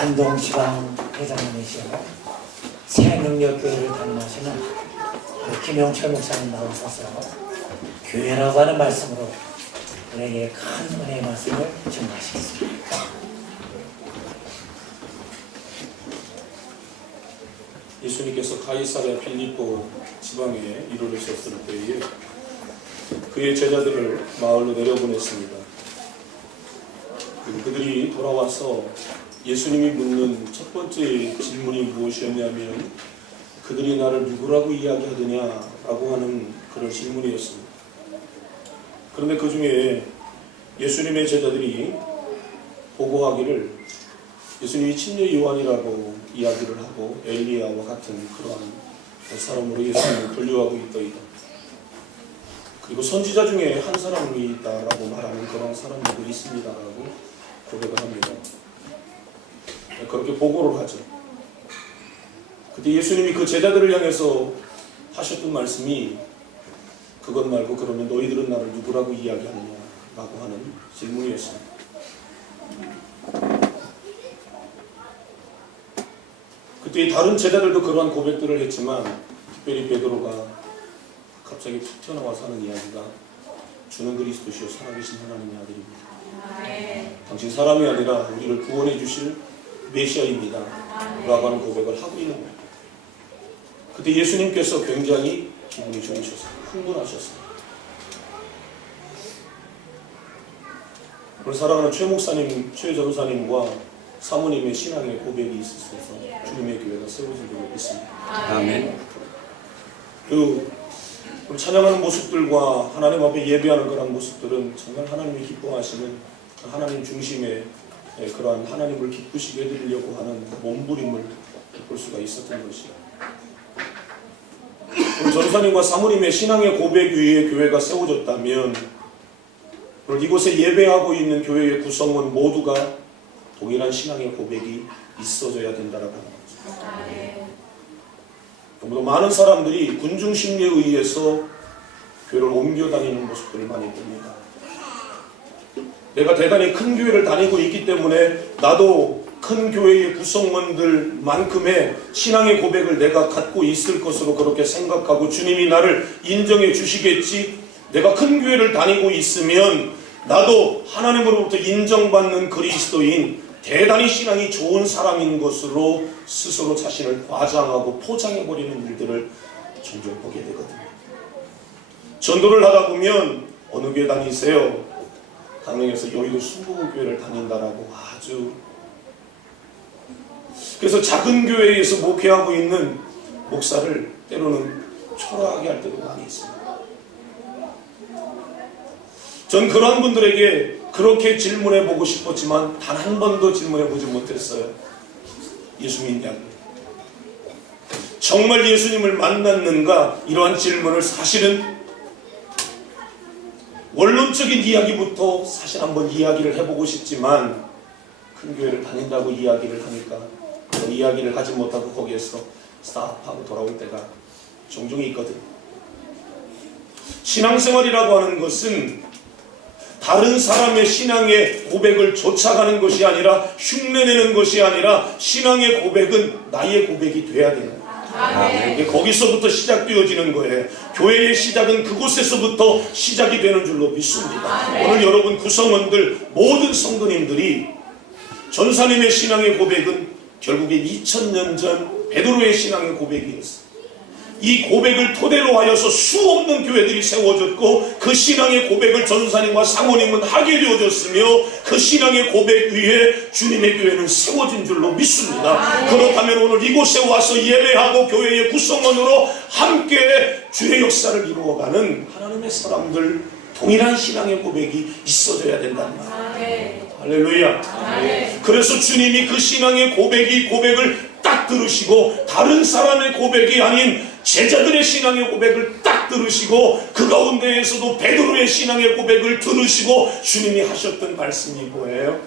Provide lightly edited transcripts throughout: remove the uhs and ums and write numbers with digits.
안동지방 회장님이시고 새능력교회를 담당하시는 김영철 목사님 나오셔서 교회라고 하는 말씀으로 우리에게 큰 은혜의 말씀을 전하시겠습니다. 예수님께서 가이사랴 필리포 지방에 이르르셨을 때에 그의 제자들을 마을로 내려보냈습니다. 그들이 돌아와서 예수님이 묻는 첫 번째 질문이 무엇이었냐면 그들이 나를 누구라고 이야기하느냐라고 하는 그런 질문이었습니다. 그런데 그 중에 예수님의 제자들이 보고하기를 예수님이 침례 요한이라고 이야기를 하고 엘리야와 같은 그러한 사람으로 예수님을 분류하고 있더이다. 그리고 선지자 중에 한 사람이 있다라고 말하는 그런 사람들도 있습니다라고 고백을 합니다. 그렇게 보고를 하죠. 그때 예수님이 그 제자들을 향해서 하셨던 말씀이 그것 말고 그러면 너희들은 나를 누구라고 이야기하느냐라고 하는 질문이었습니다. 그때 다른 제자들도 그러한 고백들을 했지만 특별히 베드로가 갑자기 툭 튀어나와서 하는 이야기가 주는 그리스도시요 살아계신 하나님의 아들입니다. 당신 사람이 아니라 우리를 구원해 주실 메시아입니다 라고 하는 고백을 하고 있는 거예요. 그때 예수님께서 굉장히 기분이 좋으셨어요. 흥분하셨어요. 오늘 사랑하는 최 목사님, 최 전사님과 사모님의 신앙의 고백이 있어서 주님의 교회가 세워진 적이 있습니다. 아멘. 우리 찬양하는 모습들과 하나님 앞에 예배하는 그런 모습들은 정말 하나님이 기뻐하시는 하나님 중심의 그러한 하나님을 기쁘시게 해드리려고 하는 몸부림을 볼 수가 있었던 것이요. 우리 전사님과 사모님의 신앙의 고백 위에 교회가 세워졌다면 오늘 이곳에 예배하고 있는 교회의 구성원 모두가 동일한 신앙의 고백이 있어져야 된다라고 하는 거죠. 너무도 많은 사람들이 군중 심리에 의해서 교회를 옮겨 다니는 모습들을 많이 봅니다. 내가 대단히 큰 교회를 다니고 있기 때문에 나도 큰 교회의 구성원들만큼의 신앙의 고백을 내가 갖고 있을 것으로 그렇게 생각하고 주님이 나를 인정해 주시겠지. 내가 큰 교회를 다니고 있으면 나도 하나님으로부터 인정받는 그리스도인 대단히 신앙이 좋은 사람인 것으로 스스로 자신을 과장하고 포장해버리는 일들을 종종 보게 되거든요. 전도를 하다 보면 어느 교회 다니세요? 강릉에서 여의도 순복음교회를 다닌다라고 아주 그래서 작은 교회에서 목회하고 있는 목사를 때로는 초라하게 할 때도 많이 있습니다. 전 그런 분들에게 그렇게 질문해 보고 싶었지만 단 한 번도 질문해 보지 못했어요. 예수 믿냐고. 정말 예수님을 만났는가? 이러한 질문을 사실은 원론적인 이야기부터 사실 한번 이야기를 해보고 싶지만 큰 교회를 다닌다고 이야기를 하니까 그 이야기를 하지 못하고 거기에서 스탑하고 돌아올 때가 종종 있거든요. 신앙생활이라고 하는 것은 다른 사람의 신앙의 고백을 쫓아가는 것이 아니라 흉내내는 것이 아니라 신앙의 고백은 나의 고백이 돼야 되는 거예요. 거기서부터 시작되어지는 거예요. 교회의 시작은 그곳에서부터 시작이 되는 줄로 믿습니다. 오늘 여러분 구성원들 모든 성도님들이 전사님의 신앙의 고백은 결국에 2000년 전 베드로의 신앙의 고백이었어요. 이 고백을 토대로 하여서 수없는 교회들이 세워졌고 그 신앙의 고백을 전사님과 사모님은 하게 되어졌으며 그 신앙의 고백 위에 주님의 교회는 세워진 줄로 믿습니다. 그렇다면 오늘 이곳에 와서 예배하고 교회의 구성원으로 함께 주의 역사를 이루어가는 하나님의 사람들 동일한 신앙의 고백이 있어져야 된단 말이에요. 할렐루야. 그래서 주님이 그 신앙의 고백을 딱 들으시고 다른 사람의 고백이 아닌 제자들의 신앙의 고백을 딱 들으시고 그 가운데에서도 베드로의 신앙의 고백을 들으시고 주님이 하셨던 말씀이 뭐예요?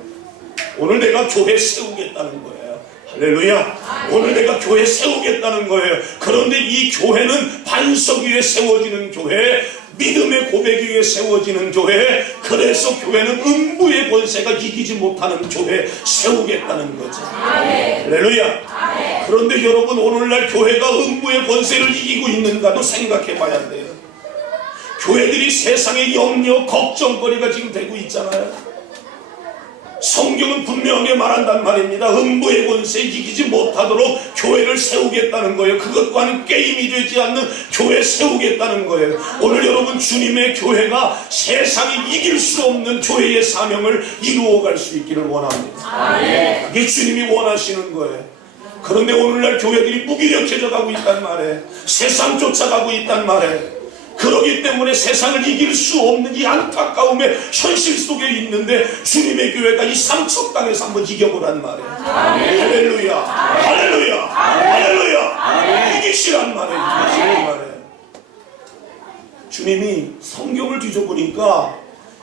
오늘 내가 교회 세우겠다는 거예요. 할렐루야. 오늘 내가 교회 세우겠다는 거예요. 그런데 이 교회는 반석 위에 세워지는 교회, 믿음의 고백 위에 세워지는 교회, 그래서 교회는 음부의 권세가 이기지 못하는 교회 세우겠다는 거죠. 할렐루야. 그런데 여러분, 오늘날 교회가 음부의 권세를 이기고 있는가도 생각해 봐야 돼요. 교회들이 세상의 염려, 걱정거리가 지금 되고 있잖아요. 성경은 분명하게 말한단 말입니다. 음부의 권세 이기지 못하도록 교회를 세우겠다는 거예요. 그것과는 게임이 되지 않는 교회 세우겠다는 거예요. 오늘 여러분, 주님의 교회가 세상이 이길 수 없는 교회의 사명을 이루어갈 수 있기를 원합니다. 그게 주님이 원하시는 거예요. 그런데 오늘날 교회들이 무기력해져 가고 있단 말이에요. 세상 쫓아가고 있단 말이에요. 그러기 때문에 세상을 이길 수 없는 이 안타까움의 현실 속에 있는데, 주님의 교회가 이 삼척 땅에서 한번 이겨보란 말이에요. 할렐루야, 할렐루야, 할렐루야. 이기시란 말이에요. 이기시란 말이에요. 주님이 성경을 뒤져보니까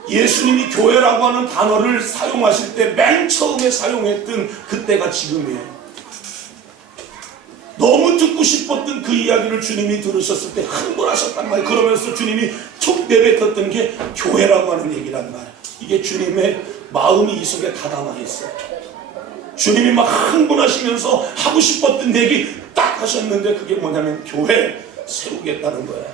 예수님이 교회라고 하는 단어를 사용하실 때 맨 처음에 사용했던 그때가 지금이에요. 너무 듣고 싶었던 그 이야기를 주님이 들으셨을 때 흥분하셨단 말이에요. 그러면서 주님이 툭 내뱉었던 게 교회라고 하는 얘기란 말이에요. 이게 주님의 마음이 이 속에 다 담아있어요. 주님이 막 흥분하시면서 하고 싶었던 얘기 딱 하셨는데, 그게 뭐냐면 교회 세우겠다는 거예요.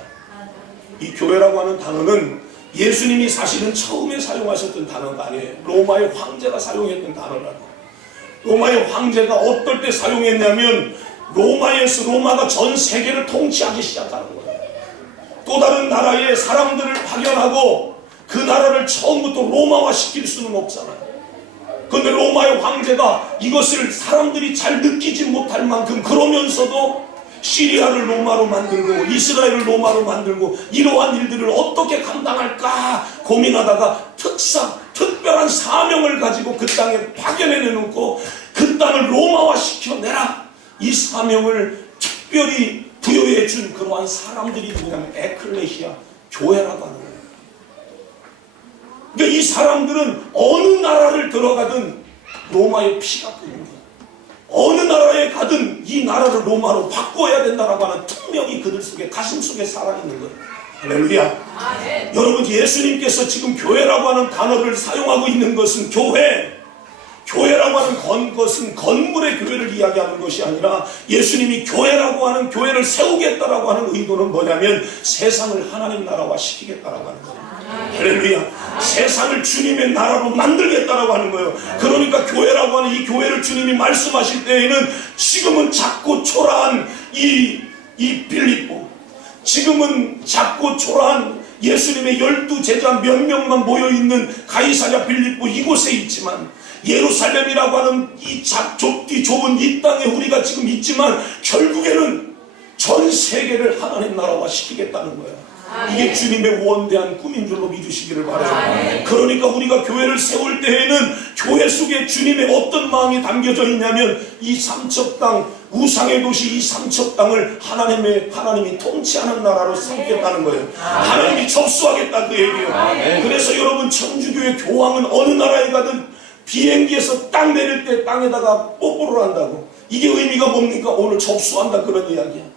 이 교회라고 하는 단어는 예수님이 사실은 처음에 사용하셨던 단어가 아니에요. 로마의 황제가 사용했던 단어라고. 로마의 황제가 어떨 때 사용했냐면, 로마가 전 세계를 통치하기 시작하는 거예요. 또 다른 나라의 사람들을 파견하고 그 나라를 처음부터 로마화 시킬 수는 없잖아요. 그런데 로마의 황제가 이것을 사람들이 잘 느끼지 못할 만큼, 그러면서도 시리아를 로마로 만들고 이스라엘을 로마로 만들고 이러한 일들을 어떻게 감당할까 고민하다가 특별한 사명을 가지고 그 땅에 파견해 내놓고 그 땅을 로마화 시켜내라, 이 사명을 특별히 부여해 준 그러한 사람들이 누구냐면 에클레시아, 교회라고 하는 거예요. 그러니까 이 사람들은 어느 나라를 들어가든 로마의 피가 끓는 거예요. 어느 나라에 가든 이 나라를 로마로 바꿔야 된다라고 하는 특명이 그들 속에, 가슴 속에 살아있는 거예요. 할렐루야. 여러분, 예수님께서 지금 교회라고 하는 단어를 사용하고 있는 것은 교회라고 하는 것은 건물의 교회를 이야기하는 것이 아니라, 예수님이 교회라고 하는 교회를 세우겠다라고 하는 의도는 뭐냐면 세상을 하나님 나라화 시키겠다라고 하는 거예요. 할렐루야. 세상을 주님의 나라로 만들겠다라고 하는 거예요. 그러니까 교회라고 하는 이 교회를 주님이 말씀하실 때에는 지금은 작고 초라한 이 빌립보, 지금은 작고 초라한 예수님의 12제자 몇 명만 모여있는 가이사랴 빌립보 이곳에 있지만, 예루살렘이라고 하는 이 좁디 좁은 이 땅에 우리가 지금 있지만, 결국에는 전 세계를 하나님 나라화 시키겠다는 거예요. 이게 주님의 원대한 꿈인 줄로 믿으시기를 바라요. 그러니까 우리가 교회를 세울 때에는 교회 속에 주님의 어떤 마음이 담겨져 있냐면, 이 삼척 땅, 우상의 도시 이 삼척 땅을 하나님이 통치하는 나라로 삼겠다는 거예요. 하나님이 접수하겠다 그 얘기예요. 그래서 여러분, 천주교의 교황은 어느 나라에 가든 비행기에서 딱 내릴 때 땅에다가 뽀뽀를 한다고. 이게 의미가 뭡니까? 오늘 접수한다, 그런 이야기야.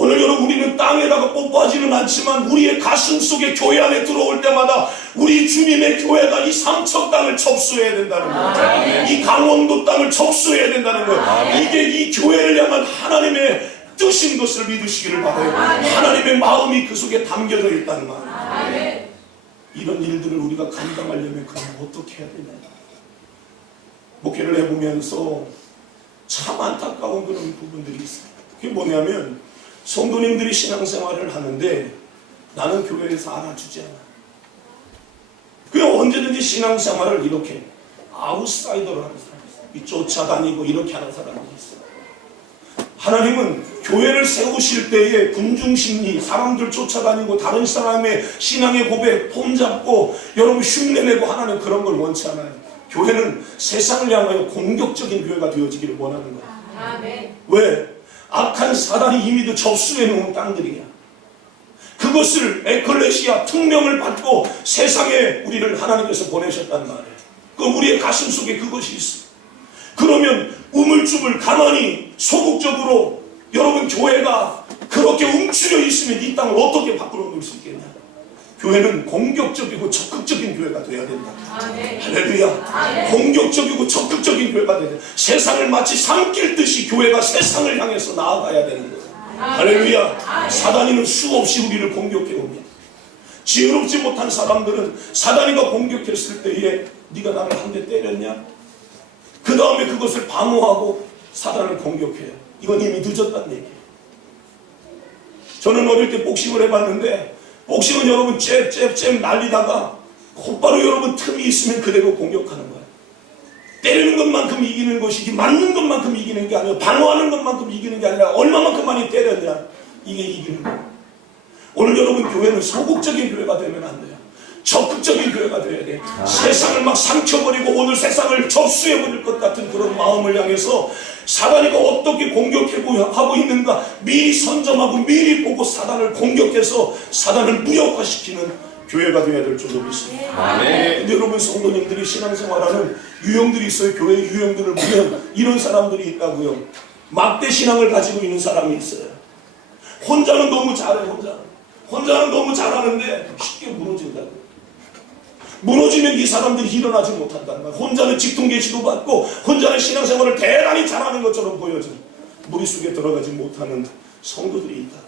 오늘 여러분, 우리는 땅에다가 뽀뽀하지는 않지만 우리의 가슴 속에 교회 안에 들어올 때마다 우리 주님의 교회가 이 삼척 땅을 접수해야 된다는 거예요. 이 강원도 땅을 접수해야 된다는 거예요. 이게 이 교회를 향한 하나님의 뜻인 것을 믿으시기를 바라요. 하나님의 마음이 그 속에 담겨져 있다는 말이에요. 이런 일들을 우리가 감당하려면 그럼 어떻게 해야 되냐. 목회를 해보면서 참 안타까운 그런 부분들이 있어요. 그게 뭐냐면, 성도님들이 신앙생활을 하는데 나는 교회에서 알아주지 않아. 그냥 언제든지 신앙생활을 이렇게 아웃사이더로 하는 사람이 있어요. 쫓아다니고 이렇게 하는 사람이 있어요. 하나님은 교회를 세우실 때에 군중심리, 사람들 쫓아다니고 다른 사람의 신앙의 고백 폼잡고 여러분 흉내내고 하나님 그런 걸 원치 않아요. 교회는 세상을 향하여 공격적인 교회가 되어지기를 원하는 거예요. 아멘. 왜? 악한 사단이 이미도 접수해 놓은 땅들이야. 그것을 에클레시아 특명을 받고 세상에 우리를 하나님께서 보내셨단 말이에요. 그 우리의 가슴 속에 그것이 있어. 그러면 우물쭈물 가만히 소극적으로 여러분 교회가 그렇게 움츠려 있으면 이 땅을 어떻게 바꾸어 놓을 수 있겠냐? 교회는 공격적이고 적극적인 교회가 돼야 된다. 할렐루야. 공격적이고 적극적인 교회가 돼야 된다. 세상을 마치 삼킬듯이 교회가 세상을 향해서 나아가야 되는 거예요. 할렐루야. 사단이는 수없이 우리를 공격해 옵니다. 지혜롭지 못한 사람들은 사단이가 공격했을 때에 네가 나를 한 대 때렸냐? 그 다음에 그것을 방어하고 사단을 공격해요. 이건 이미 늦었다는 얘기예요. 저는 어릴 때 복싱을 해봤는데 복싱은 여러분 잽 날리다가 곧바로 여러분 틈이 있으면 그대로 공격하는 거예요. 때리는 것만큼 이기는 것이지 맞는 것만큼 이기는 게 아니라 방어하는 것만큼 이기는 게 아니라 얼마만큼 많이 때렸냐 이게 이기는 거예요. 오늘 여러분 교회는 소극적인 교회가 되면 안 돼요. 적극적인 교회가 돼야 돼. 세상을 막 삼켜버리고 오늘 세상을 접수해버릴 것 같은 그런 마음을 향해서 사단이가 어떻게 공격하고 있는가 미리 선점하고 미리 보고 사단을 공격해서 사단을 무력화시키는 교회가 되어야 될 줄로 믿습니다. 근데 여러분 성도님들이 신앙생활하는 유형들이 있어요. 교회 유형들을 보면 이런 사람들이 있다고요. 막대 신앙을 가지고 있는 사람이 있어요. 혼자는 너무 잘해. 혼자는 너무 잘하는데 쉽게 무너진다고요. 무너지면 이 사람들이 일어나지 못한다는 거야. 혼자는 직통계시도 받고 혼자는 신앙생활을 대단히 잘하는 것처럼 보여져. 머릿속에 들어가지 못하는 성도들이 있다.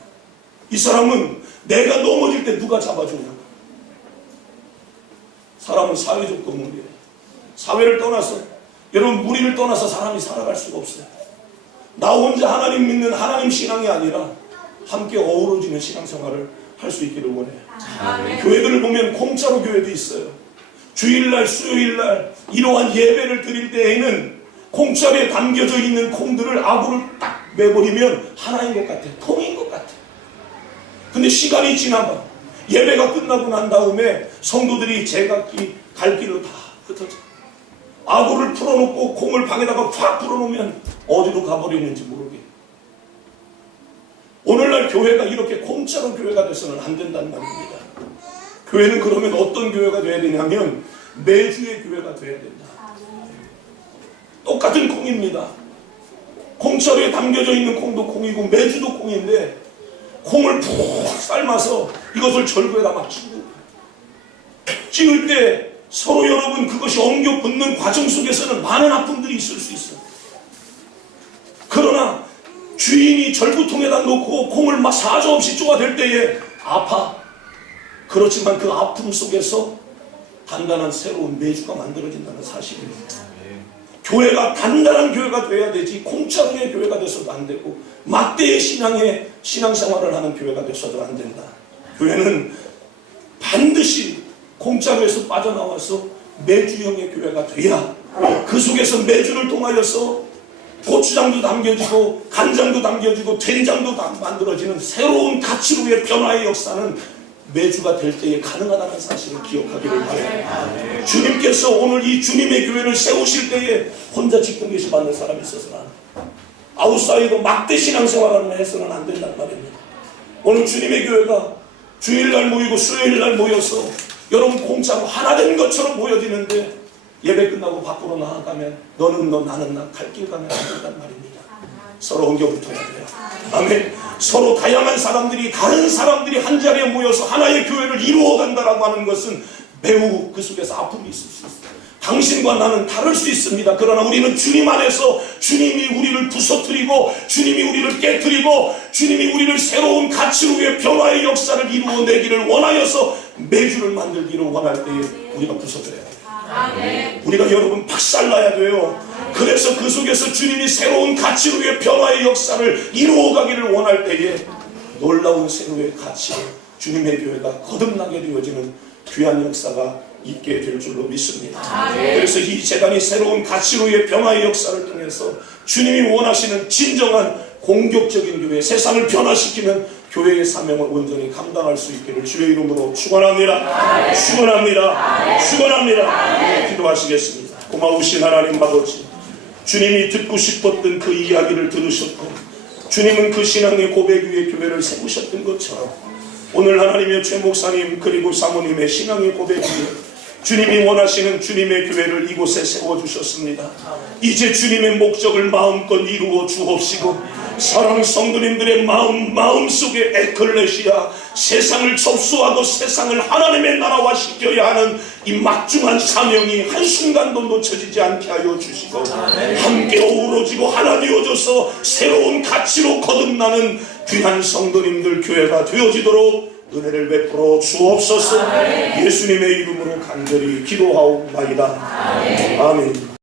이 사람은 내가 넘어질 때 누가 잡아주냐. 사람은 사회적 동물이에요. 사회를 떠나서 여러분 무리를 떠나서 사람이 살아갈 수가 없어요. 나 혼자 하나님 믿는 하나님 신앙이 아니라 함께 어우러지는 신앙생활을 할 수 있기를 원해요. 교회들을 보면 공짜로 교회도 있어요. 주일날 수요일날 이러한 예배를 드릴 때에는 콩자루에 담겨져 있는 콩들을 아구를 딱 매버리면 하나인 것 같아. 통인 것 같아. 근데 시간이 지나봐. 예배가 끝나고 난 다음에 성도들이 제각기 갈 길로 다 흩어져. 아구를 풀어놓고 콩을 방에다가 팍 풀어놓으면 어디로 가버리는지 모르게. 오늘날 교회가 이렇게 공짜로 교회가 돼서는 안 된다는 말입니다. 교회는 그러면 어떤 교회가 돼야 되냐면 매주의 교회가 돼야 된다. 똑같은 콩입니다. 콩자루에 담겨져 있는 콩도 콩이고 매주도 콩인데 콩을 푹 삶아서 이것을 절구에다 막 찍을 때 서로 여러분 그것이 엉겨 붙는 과정 속에서는 많은 아픔들이 있을 수 있어요. 그러나 주인이 절구통에다 놓고 콩을 막 사정없이 쪼아댈 때에 아파. 그렇지만 그 아픔 속에서 단단한 새로운 매주가 만들어진다는 사실입니다. 교회가 단단한 교회가 돼야 되지 공짜로의 교회가 돼서도 안 되고 막대의 신앙생활을 하는 교회가 돼서도 안 된다. 교회는 반드시 공짜로에서 빠져나와서 매주형의 교회가 돼야 그 속에서 매주를 통하여서 고추장도 담겨지고 간장도 담겨지고 된장도 만들어지는 새로운 가치로의 변화의 역사는 매주가 될 때에 가능하다는 사실을 기억하기를 바랍니다. 주님께서 오늘 이 주님의 교회를 세우실 때에 혼자 직분계시 받는 사람이 있어서는 아웃사이더 막대 신앙생활을 해서는 안 된단 말입니다. 오늘 주님의 교회가 주일날 모이고 수요일날 모여서 여러분 공짜로 하나 된 것처럼 보여지는데 예배 끝나고 밖으로 나아가면 너는 너 나는 나 갈 길 가면 안 된단 말입니다. 서로 엉겨붙어야 돼요. 아멘. 서로 다양한 사람들이 다른 사람들이 한자리에 모여서 하나의 교회를 이루어간다라고 하는 것은 매우 그 속에서 아픔이 있을 수 있어요. 당신과 나는 다를 수 있습니다. 그러나 우리는 주님 안에서 주님이 우리를 부서뜨리고 주님이 우리를 깨뜨리고 주님이 우리를 새로운 가치로의 변화의 역사를 이루어내기를 원하여서 매주를 만들기를 원할 때에 우리가 부서져야 돼요. 우리가 여러분 박살나야 돼요. 그래서 그 속에서 주님이 새로운 가치로의 변화의 역사를 이루어가기를 원할 때에 놀라운 새로운 가치로 주님의 교회가 거듭나게 되어지는 귀한 역사가 있게 될 줄로 믿습니다. 그래서 이 재단이 새로운 가치로의 변화의 역사를 통해서 주님이 원하시는 진정한 공격적인 교회, 세상을 변화시키는 교회의 사명을 온전히 감당할 수 있기를 주의 이름으로 축원합니다. 축원합니다. 축원합니다. 기도하시겠습니다. 고마우신 하나님 아버지, 주님이 듣고 싶었던 그 이야기를 들으셨고 주님은 그 신앙의 고백 위에 교회를 세우셨던 것처럼 오늘 하나님의 최 목사님 그리고 사모님의 신앙의 고백 위에 주님이 원하시는 주님의 교회를 이곳에 세워주셨습니다. 이제 주님의 목적을 마음껏 이루어 주옵시고 사랑하는 성도님들의 마음속에 에클레시아, 세상을 접수하고 세상을 하나님의 나라화 시켜야 하는 이 막중한 사명이 한순간도 놓쳐지지 않게 하여 주시고 함께 어우러지고 하나 되어져서 새로운 가치로 거듭나는 귀한 성도님들 교회가 되어지도록 은혜를 베풀어 주옵소서. 예수님의 이름으로 간절히 기도하옵나이다. 아멘.